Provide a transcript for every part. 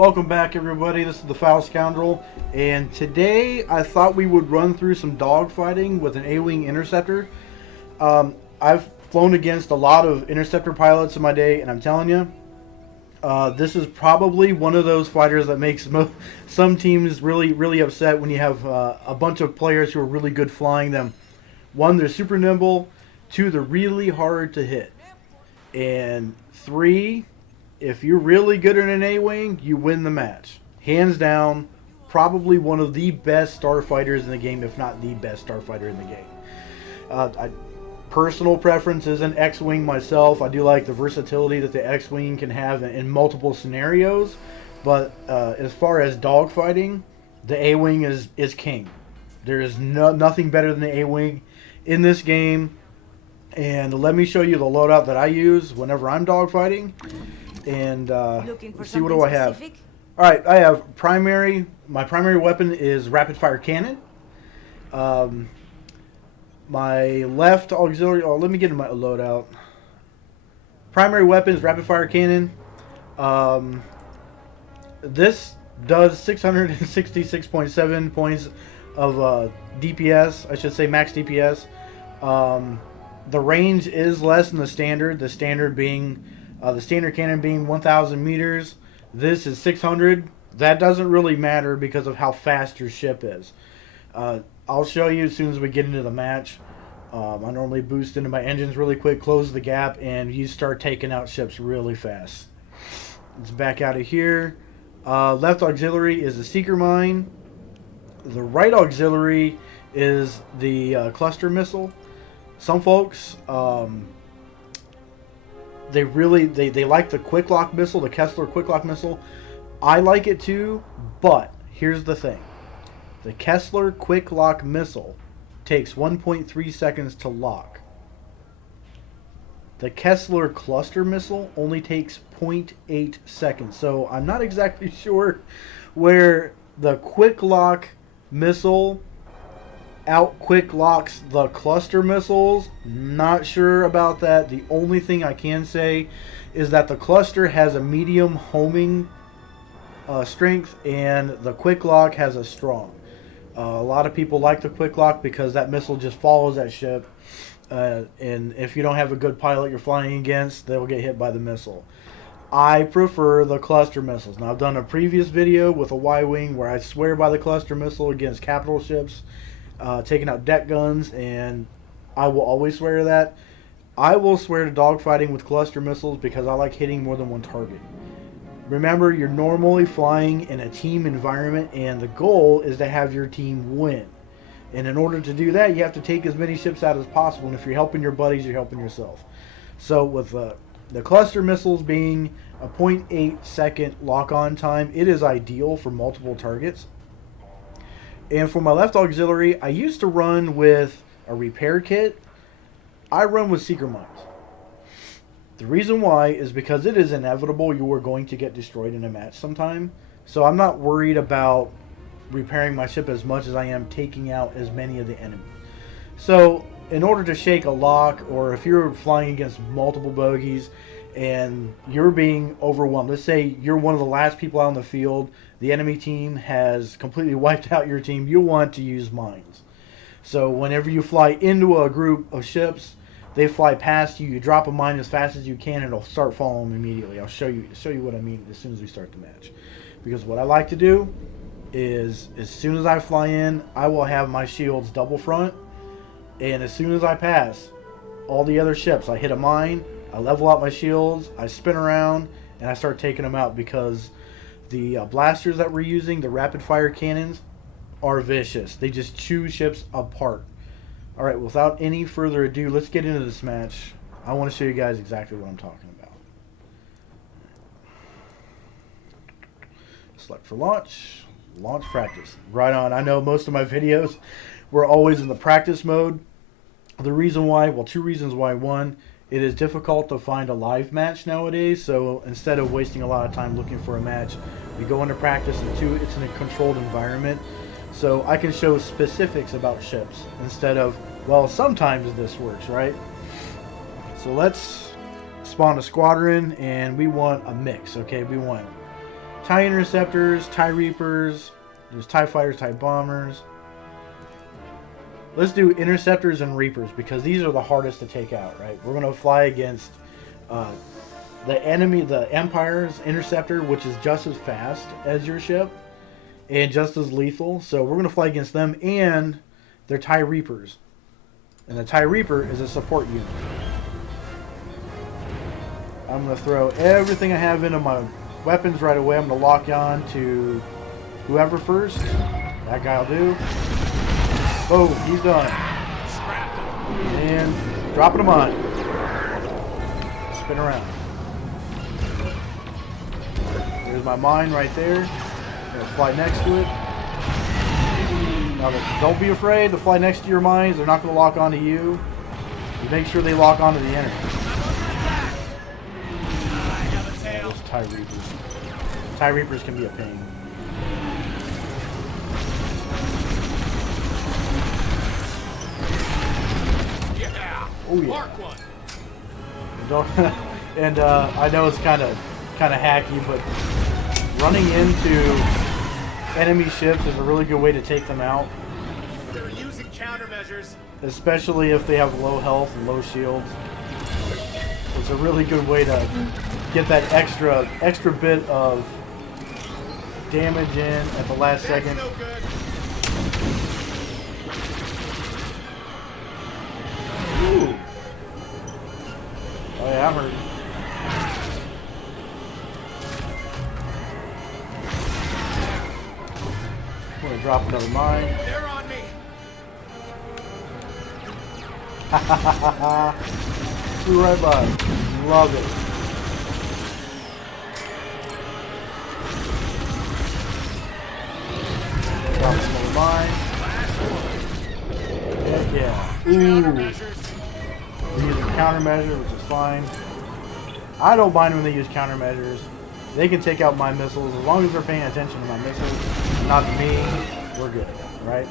Welcome back, everybody. This is the Foul Scoundrel, and today I thought we would run through some dogfighting with an A-wing interceptor. I've flown against a lot of interceptor pilots in my day, and I'm telling you, this is probably one of those fighters that makes some teams really upset when you have a bunch of players who are really good flying them. One, they're super nimble. Two, they're really hard to hit. And three, if you're really good in an A-wing, you win the match. Hands down, probably one of the best starfighters in the game, if not the best starfighter in the game. Personal preference is an X-wing myself. I do like the versatility that the X-wing can have in multiple scenarios. But as far as dogfighting, the A-wing is king. There is nothing better than the A-wing in this game. And let me show you the loadout that I use whenever I'm dogfighting. And see, what do I have? Specific? All right, I have my primary weapon is rapid fire cannon. My left auxiliary, let me get in my loadout. Primary weapon is rapid fire cannon. This does 666.7 points of DPS, I should say max DPS. The range is less than the standard being the standard cannon being 1,000 meters. This is 600. That doesn't really matter because of how fast your ship is. I'll show you as soon as we get into the match. I normally boost into my engines really quick, close the gap, and you start taking out ships really fast. Let's back out of here. Left auxiliary is the seeker mine. The right auxiliary is the cluster missile. Some folks, they like the quick lock missile, the Kessler quick lock missile. I like it too, but here's the thing. The Kessler quick lock missile takes 1.3 seconds to lock. The Kessler cluster missile only takes 0.8 seconds. So I'm not exactly sure where the quick lock missile out quick locks the cluster missiles. Not sure about that. The only thing I can say is that the cluster has a medium homing strength and the quick lock has a strong. A lot of people like the quick lock because that missile just follows that ship, and if you don't have a good pilot you're flying against, they'll get hit by the missile. I prefer the cluster missiles. Now, I've done a previous video with a Y-wing where I swear by the cluster missile against capital ships, taking out deck guns, and I will always swear to that. I will swear to dogfighting with cluster missiles because I like hitting more than one target. Remember, you're normally flying in a team environment, and the goal is to have your team win. And in order to do that, you have to take as many ships out as possible, and if you're helping your buddies, you're helping yourself. So with the cluster missiles being a 0.8 second lock-on time, it is ideal for multiple targets. And for my left auxiliary, I used to run with a repair kit. I run with seeker mines. The reason why is because it is inevitable you are going to get destroyed in a match sometime. So I'm not worried about repairing my ship as much as I am taking out as many of the enemy. So in order to shake a lock, or if you're flying against multiple bogeys and you're being overwhelmed, let's say you're one of the last people out on the field, the enemy team has completely wiped out your team, you want to use mines. So whenever you fly into a group of ships, they fly past you, you drop a mine as fast as you can, and it'll start following them immediately. I'll show you what I mean as soon as we start the match. Because what I like to do is, as soon as I fly in, I will have my shields double front, and as soon as I pass all the other ships, I hit a mine, I level out my shields, I spin around, and I start taking them out because the blasters that we're using, the rapid fire cannons, are vicious. They just chew ships apart. Alright, without any further ado, let's get into this match. I want to show you guys exactly what I'm talking about. Select for launch. Launch practice. Right on. I know most of my videos were always in the practice mode. The reason why, well, two reasons why. One, it is difficult to find a live match nowadays, so instead of wasting a lot of time looking for a match, we go into practice, and two, it's in a controlled environment. So I can show specifics about ships instead of, well, sometimes this works, right? So let's spawn a squadron, and we want a mix, okay? We want TIE interceptors, TIE Reapers, there's TIE fighters, TIE bombers. Let's do interceptors and Reapers because these are the hardest to take out, right? We're going to fly against the enemy, the Empire's interceptor, which is just as fast as your ship and just as lethal. So we're going to fly against them and their TIE Reapers. And the TIE Reaper is a support unit. I'm going to throw everything I have into my weapons right away. I'm going to lock on to whoever first. That guy will do. Oh, he's done. And dropping him on. Spin around. There's my mine right there. I'm going to fly next to it. Now, don't be afraid to fly next to your mines. They're not going to lock onto you. You make sure they lock onto the enemy. Those TIE Reapers. TIE Reapers can be a pain. Oh yeah. And I know it's kind of hacky, but running into enemy ships is a really good way to take them out. They're using countermeasures. Especially if they have low health and low shields. It's a really good way to get that extra bit of damage in at the last second. No good. Ooh. Oh yeah, I'm hurt. I'm gonna drop another mine. They're on me. Ha ha ha ha ha. Flew right by. Love it. Drop another mine. Heck yeah. Ooh. They're using countermeasure, which is fine. I don't mind when they use countermeasures. They can take out my missiles as long as they're paying attention to my missiles, not to me. We're good, right?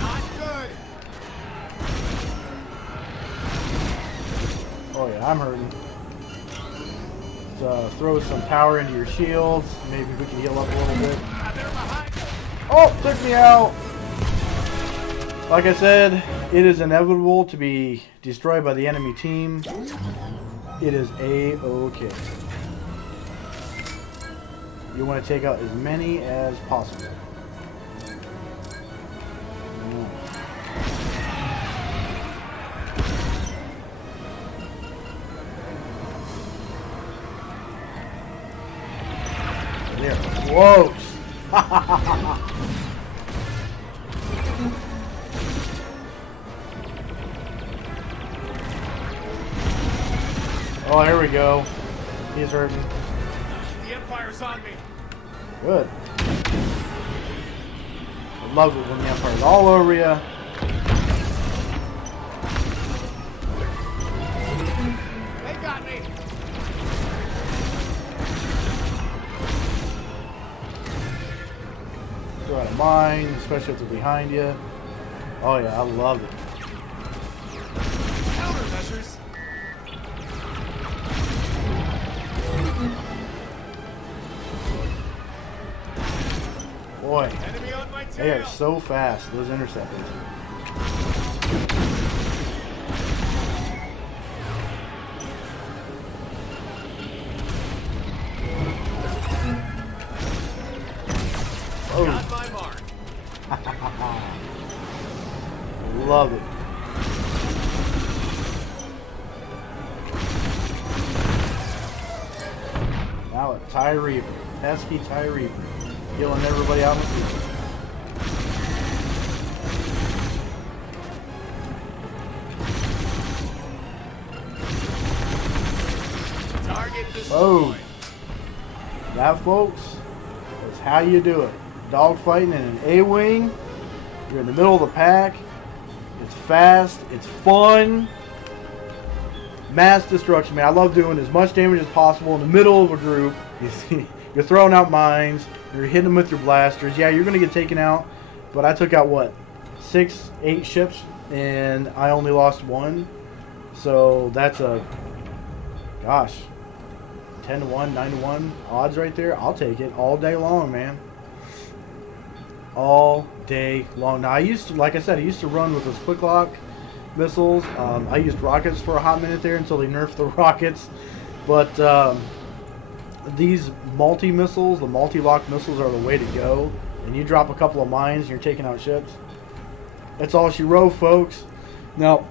Not good. Oh yeah, I'm hurting. So throw some power into your shields. Maybe we can heal up a little bit. They're behind. Oh, took me out. Like I said, it is inevitable to be destroyed by the enemy team. It is A-okay. You want to take out as many as possible. There, close. Oh, here we go. He's hurting. The Empire's on me. Good. I love it when the Empire's all over you. They got me. Throw out a mine, especially if they're behind you. Oh yeah, I love it. Countermeasures. Boy, Enemy on my tail. they are so fast, those interceptors. Oh. Got my mark. Love it. Now a TIE Reaper. Pesky TIE Reaper. Killing everybody out in the field. Target destroyed. Oh. That, folks, is how you do it. Dogfighting in an A-Wing. You're in the middle of the pack. It's fast. It's fun. Mass destruction, man. I love doing as much damage as possible in the middle of a group. You're throwing out mines. You're hitting them with your blasters. Yeah, you're going to get taken out. But I took out, what, 6, 8 ships, and I only lost 1. So that's a, gosh, 10-1, 9-1 odds right there. I'll take it all day long, man. All day long. Now, I used to, like I said, I used to run with those quick lock missiles. I used rockets for a hot minute there until they nerfed the rockets. But these multi-missiles, the multi-lock missiles are the way to go. And you drop a couple of mines and you're taking out ships. That's all she wrote, folks. Now,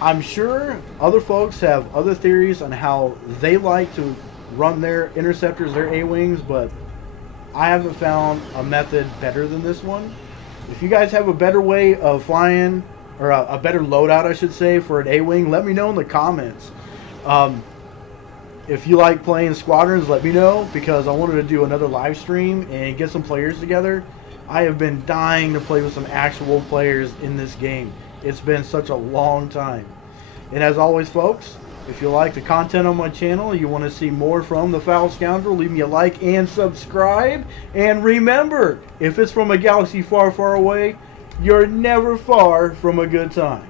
I'm sure other folks have other theories on how they like to run their interceptors, their A-wings, but I haven't found a method better than this one. If you guys have a better way of flying, or a better loadout, I should say, for an A-wing, let me know in the comments. If you like playing Squadrons, let me know, because I wanted to do another live stream and get some players together. I have been dying to play with some actual players in this game. It's been such a long time. And as always, folks, if you like the content on my channel, you want to see more from the Foul Scoundrel, leave me a like and subscribe. And remember, if it's from a galaxy far, far away, you're never far from a good time.